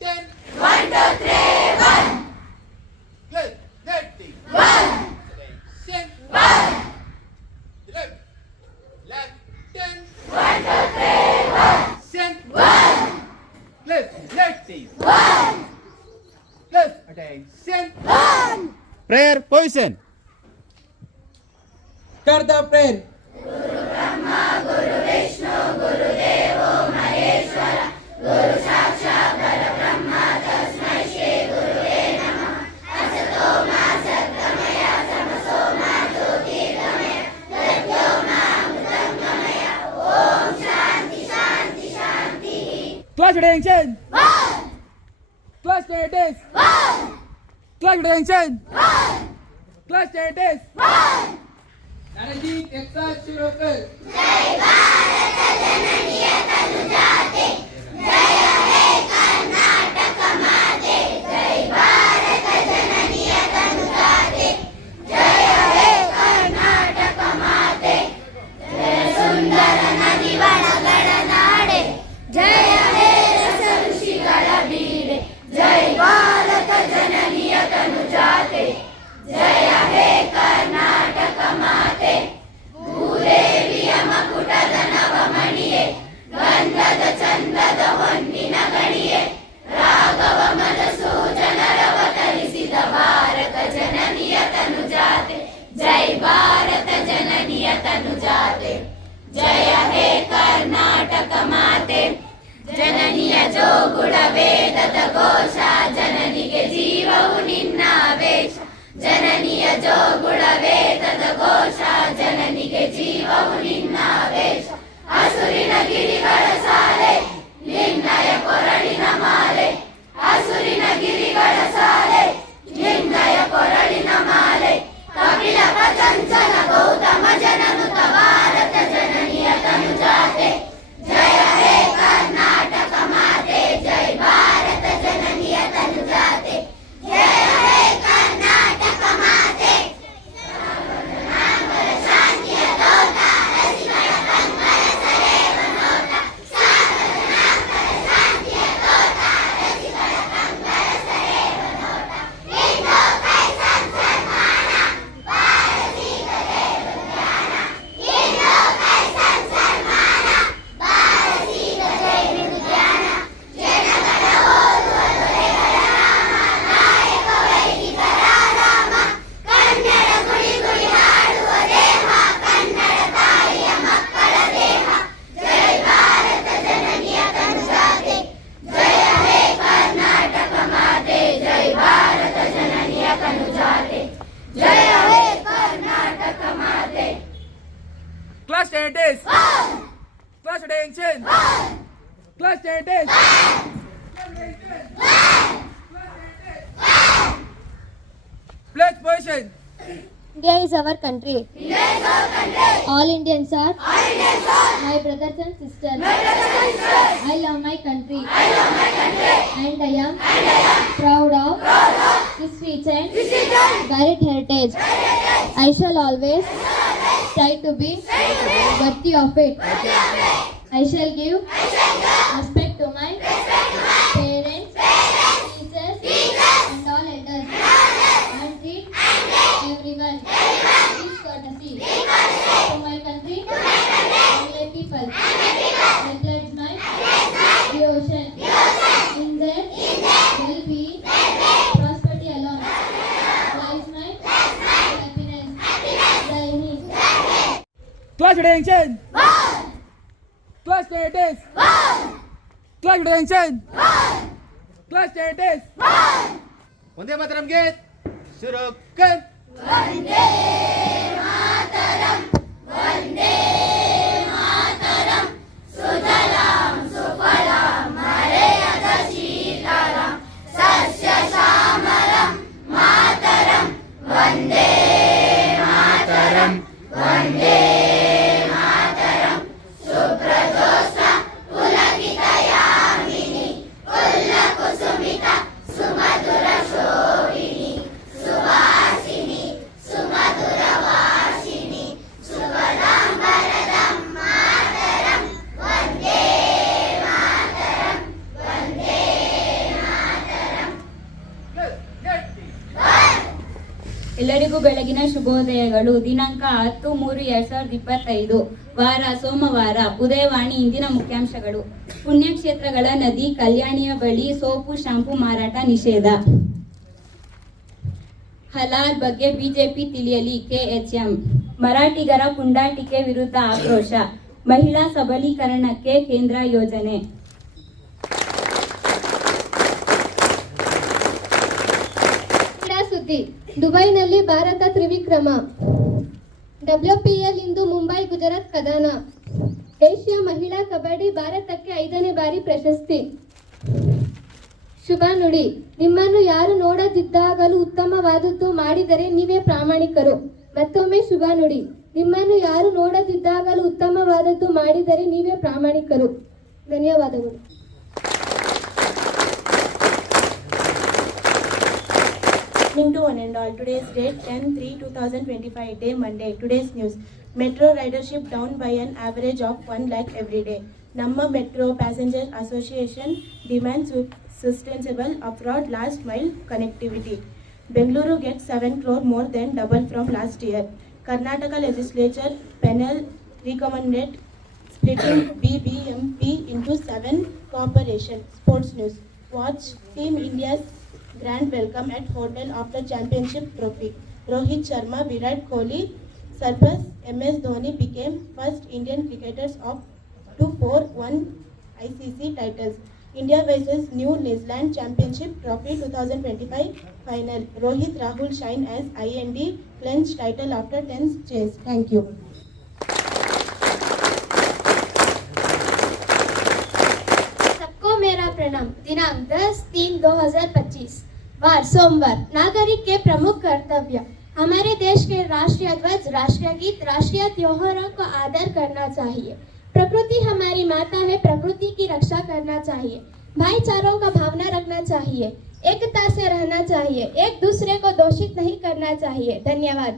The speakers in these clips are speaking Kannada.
10. 1, 2, 3, 1. Good. 30. 1. Attention. 1. Left. Left. 10. 1, 2, 3, 1. Cent. 1. Left. 30. 1. Left. Attention. 1. Prayer position. Start the prayer. Class attention. 1. Class attention. 1. Class attention. 1. Class attention. 1. नानाजी एकता सुरू कर. जय भारत जननीय तनुजाते जय हे कर्नाटक माते जय भारत जननीय तनुजाते जय हे कर्नाटक माते जय सुंदर नदी ಒಳಗಡ ನಾಡೆ ಜಯ ಹೇ ರಸ ಋಷಿಗಳ ಬೀಡೆ ಜಯ ಭಾರತ ಜನನಿಯ ತನುಜಾತೆ ಜಯ ಹೇ ಕರ್ನಾಟಕ ಮಾತೆ ಭೂದೇವಿಯ ಮಕುಟದ ನವಮಣಿಯೇ ಗಂಧದ ಚಂದದ ಹೊನ್ನಿನ ಗಣಿಯೇ ರಾಘವ ಮಧುಸೂದನರವತರಿಸಿದ ಭಾರತ ಜನನಿಯ ತನುಜಾತೆ ಜೈ ಭಾರತ ಜನನಿಯ ತನುಜಾತೆ ಜಯ ಹೇ ಕರ್ನಾಟಕ ಮಾತೆ ಜನನಿಯ ಜೋಗುಳ ವೇದದ ಘೋಷ ಜನನಿಗೆ ಜೀವವು ನಿನ್ನ ಆವೇಶ ಜನನಿಯ ಜೋಗುಳ ವೇದದ ಘೋಷ ಜನನಿಗೆ ಜೀವವು ನಿನ್ನ ಆವೇಶ ಹಸುರಿನ ಗಿರಿಗಳ ಸಾಲೆ ನಿನ್ನಯ ಕೊರಳಿನ ಮಾಲೆ ಹಸುರಿನ ಗಿರಿಗಳ ಸಾಲೆ ನಿನ್ನಯ ಕೊರಳಿನ ಮಾಲೆ ಕಪಿಲ ಪತಂಜಲ ಗೌತಮ ಜನನುತ ಭಾರತ ಜನನಿಯ ತನುಜಾತೆ ಜಯ ಹೇ ಕರ್ನಾಟಕ ಮಾತೆ ಜೈ ಭಾರತ ಜನನಿಯ ತನುಜಾತೆ ಜಯ ಹೇ ಕರ್ನಾಟಕ ಮಾತೆ ಶಾಂತಿಯ ತೋಟ ರಸಿಕರ ಕಂಕರ ಸರೇವ ನೋಟ ಶಾಂತಿಯ ತೋಟ ರಸಿಕರ ಕಂಕರ ಸರೇವ ನೋಟ ಇಂದೋ ಕೈ ಸಂಸನ್ಮಾನ ಭಾರತೀಯ ದೇವ ಧ್ಯಾನ ಇಂದೋ ಕೈ ಸಂಸನ್ಮಾನ ಭಾರತೀಯ ದೇವ ಧ್ಯಾನ ಜನಗಳ ಓದುವ ದೊರೆಗಳ ನಾಮ ನಾಯಕ ವೈದಿಕರ ರಾಮ ಕನ್ನಡ ಗುಡಿ ಗುಡಿ ಹಾಡುವ ದೇಹ ಕನ್ನಡ ತಾಯಿಯ ಮಕ್ಕಳ ದೇಹ ಜೈ ಭಾರತ ಜನನಿಯ ತನುಜಾತೆ ಜಯ ಹೇ ಕರ್ನಾಟಕ ಮಾತೆ ಜೈ ಭಾರತ ಜನನಿಯ ತನುಜಾತೆ ಜಯ ಹೇ ಕರ್ನಾಟಕ ಮಾತೆ Class attention. 1. Class attention. 1. Class attention. 1. Pledge position. India is our country. India is our country. All Indians are All Indians are my brothers and sisters. my brothers and sisters. I love my country I love my country and I am and I am proud of proud of this rich and this region. varied heritage. I shall always try to be worthy of it. I shall give respect to my parents, teachers, and all elders, and treat everyone with courtesy. To my country and my people, I pledge my devotion. In their well-being, prosperity alone lies my happiness. Jai Hind. Class attention. 1. Class attention. 1. Class attention. 1. Class attention. 1. Vande Mataram गीत सुरू कर. वंदे मातरम वंदे मातरम सुजलाम सुफलाम मरेयद शीतलम सस्य श्यामलम मातरम वंदे मातरम वंदे मातरम शुभ्रजोत्स्ना पुलकितयामिनी पुल्लकुसुमिता सुमधुर शोभिनी सुवासिनी सुमधुर वासिनी ಎಲ್ಲರಿಗೂ ಬೆಳಗಿನ ಶುಭೋದಯಗಳು. ದಿನಾಂಕ 10/3/2025 ವಾರ ಸೋಮವಾರ. ಉದಯವಾಣಿ. ಇಂದಿನ ಮುಖ್ಯಾಂಶಗಳು: ಪುಣ್ಯಕ್ಷೇತ್ರಗಳ ನದಿ ಕಲ್ಯಾಣಿಯ ಬಳಿ ಸೋಪು ಶಾಂಪೂ ಮಾರಾಟ ನಿಷೇಧ. ಹಲಾಲ್ ಬಗ್ಗೆ ಬಿಜೆಪಿ ತಿಳಿಯಲಿ. KHM. ಮರಾಠಿಗರ ಪುಂಡಾಟಿಕೆ ವಿರುದ್ಧ ಆಕ್ರೋಶ. ಮಹಿಳಾ ಸಬಲೀಕರಣಕ್ಕೆ ಕೇಂದ್ರ ಯೋಜನೆ. ಸುದ್ದಿ. ದುಬೈನಲ್ಲಿ ಭಾರತ ತ್ರಿವಿಕ್ರಮ. WPL ಇಂದು ಮುಂಬೈ ಗುಜರಾತ್ ಕದನ. ಏಷ್ಯಾ ಮಹಿಳಾ ಕಬಡ್ಡಿ ಭಾರತಕ್ಕೆ 5ನೇ ಬಾರಿ ಪ್ರಶಸ್ತಿ. ಶುಭ ನುಡಿ. ನಿಮ್ಮನ್ನು ಯಾರು ನೋಡದಿದ್ದಾಗಲೂ ಉತ್ತಮವಾದದ್ದು ಮಾಡಿದರೆ ನೀವೇ ಪ್ರಾಮಾಣಿಕರು. ಮತ್ತೊಮ್ಮೆ ಶುಭ ನುಡಿ. ನಿಮ್ಮನ್ನು ಯಾರು ನೋಡದಿದ್ದಾಗಲೂ ಉತ್ತಮವಾದದ್ದು ಮಾಡಿದರೆ ನೀವೇ ಪ್ರಾಮಾಣಿಕರು. ಧನ್ಯವಾದಗಳು. Evening to one and all. Today's date 10/3/2025, day Monday. Today's news: Metro ridership down by an average of 1 lakh every day. Namma Metro Passenger Association demands sustainable off-road last mile connectivity. Bengaluru gets 7 crore, more than double from last year. Karnataka legislature panel recommended splitting BBMP into 7 corporations. Sports news: watch Team India's grand welcome at hotel after championship trophy. Rohit Sharma, Virat Kohli surpass MS Dhoni became first Indian cricketers to 4-1 ICC titles. India versus New Zealand Championship Trophy 2025 final. Rohit Rahul shine as IND clinch title after 10 chase. Thank you. सबको मेरा प्रणाम. दिनांक 10/3/2025 वार सोमवार. नागरिक के प्रमुख कर्तव्य: हमारे देश के राष्ट्रीय ध्वज, राष्ट्रीय गीत, राष्ट्रीय त्योहारों को आदर करना चाहिए. प्रकृति हमारी माता है, प्रकृति की रक्षा करना चाहिए. भाईचारों का भावना रखना चाहिए. एकता से रहना चाहिए. एक दूसरे को दोषित नहीं करना चाहिए. धन्यवाद.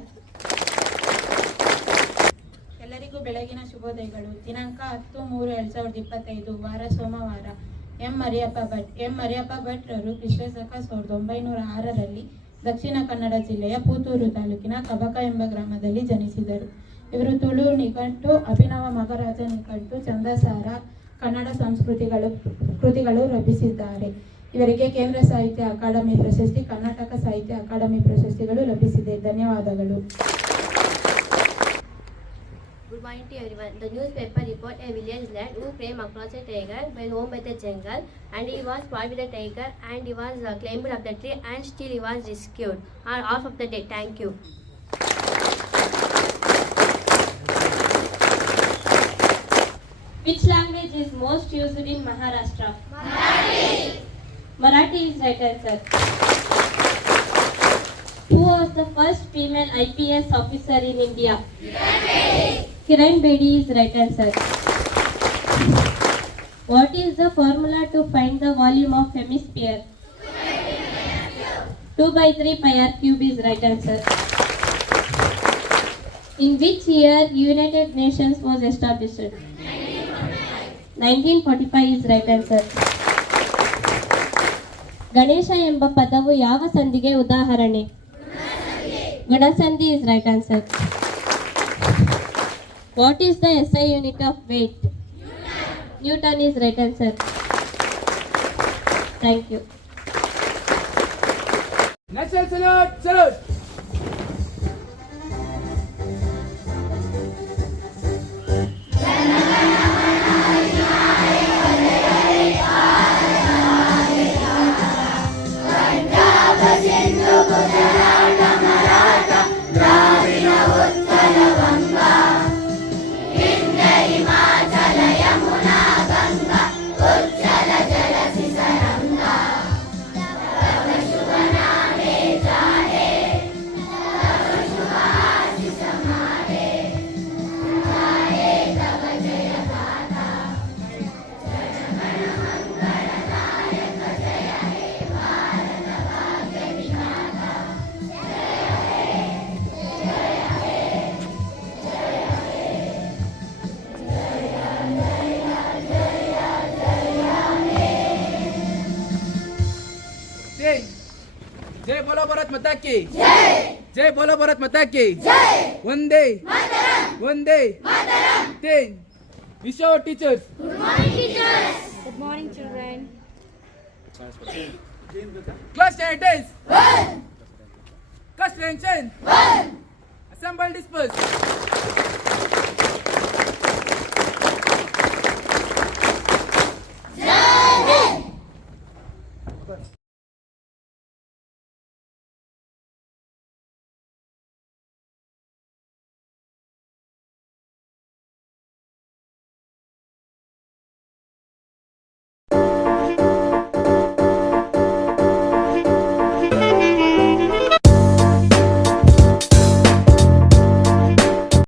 ಎಲ್ಲರಿಗೂ ಬೆಳಗಿನ ಶುಭೋದಯಗಳು. ದಿನಾಂಕ 10/3/2025 ವಾರ ಸೋಮವಾರ. ಎಂ ಮರಿಯಪ್ಪ ಭಟ್ರರು ಕ್ರಿಸ್ತಶಕ 1906ರಲ್ಲಿ ದಕ್ಷಿಣ ಕನ್ನಡ ಜಿಲ್ಲೆಯ ಪುತ್ತೂರು ತಾಲೂಕಿನ ಕಬಕ ಎಂಬ ಗ್ರಾಮದಲ್ಲಿ ಜನಿಸಿದರು. ಇವರು ತುಳು ನಿಘಂಟು, ಅಭಿನವ ಮಗರಾಜ ನಿಘಂಟು, ಛಂದಸಾರ, ಕನ್ನಡ ಕೃತಿಗಳು ಲಭಿಸಿದ್ದಾರೆ. ಇವರಿಗೆ ಕೇಂದ್ರ ಸಾಹಿತ್ಯ ಅಕಾಡೆಮಿ ಪ್ರಶಸ್ತಿ, ಕರ್ನಾಟಕ ಸಾಹಿತ್ಯ ಅಕಾಡೆಮಿ ಪ್ರಶಸ್ತಿಗಳು ಲಭಿಸಿದೆ. ಧನ್ಯವಾದಗಳು. Good morning to everyone. The newspaper report a village lad who came across a tiger by home by the jungle, and he was fought with the tiger, and he was climbed up the tree, and still he was rescued. Off of the day. Thank you. Which language is most used in Maharashtra? Marathi is right answer. Who was the first female IPS officer in India? Kiran Bedi is right answer. What is the formula to find the volume of hemisphere? 2/3 pi r cube is right answer. In which year United Nations was established? 1945 is right answer. Ganesha ಎಂಬ ಪದವು ಯಾವ ಸಂಧಿಗೆ ಉದಾಹರಣೆ? ಗುಣಸಂಧಿ is right answer. What is the SI unit of weight? Newton is right answer. Thank you. National salute. जय बोलो भारत माता की जय. जय बोलो भारत माता की जय. वंदे वंदे 10. Wish our teachers. Good morning, teachers. Good morning, children. Class attendance. 1. Class attention. 1. Assemble disperse.